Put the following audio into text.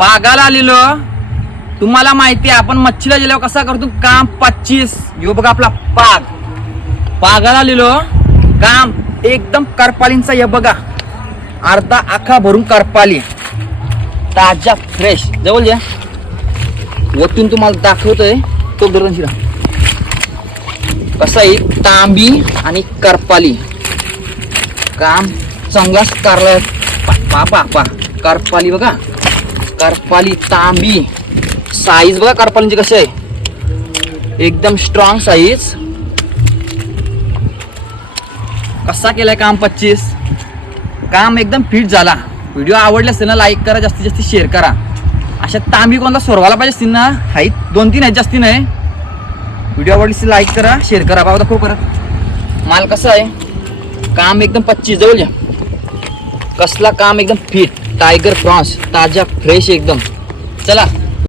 पागाला आलेलो. तुम्हाला माहिती आहे आपण मच्छीला गेल्यावर कसा करतो काम 25. यो बघा आपला पागाला आलेलो. काम एकदम करपालींचा. हे बघा अर्धा आखा भरून करपाली ताजा फ्रेश. जवळ द्या वरतून तुम्हाला दाखवतोय तो दर्शन कसं आहे. तांबी आणि करपाली काम चांगलाच कारलाय. पा करपाली बघा. करपाली तांबी साईज बघा करपालींची कशी आहे. एकदम स्ट्रॉंग साईज. कसा केलाय काम 25. काम एकदम फिट झाला. व्हिडिओ आवडला असेल ना लाईक करा, जास्तीत जास्त शेअर करा. अशा तांबी कोणता सोरवायला पाहिजे असतील ना. हाईत 2-3 आहेत जास्ती नाही. व्हिडिओ आवडली लाईक करा शेअर करा. बाबा दाखव परत माल कसा आहे. काम एकदम 25. जवळ घ्या. कसला काम एकदम फिट. टायगर प्रॉन्स ताजा फ्रेश एकदम. चला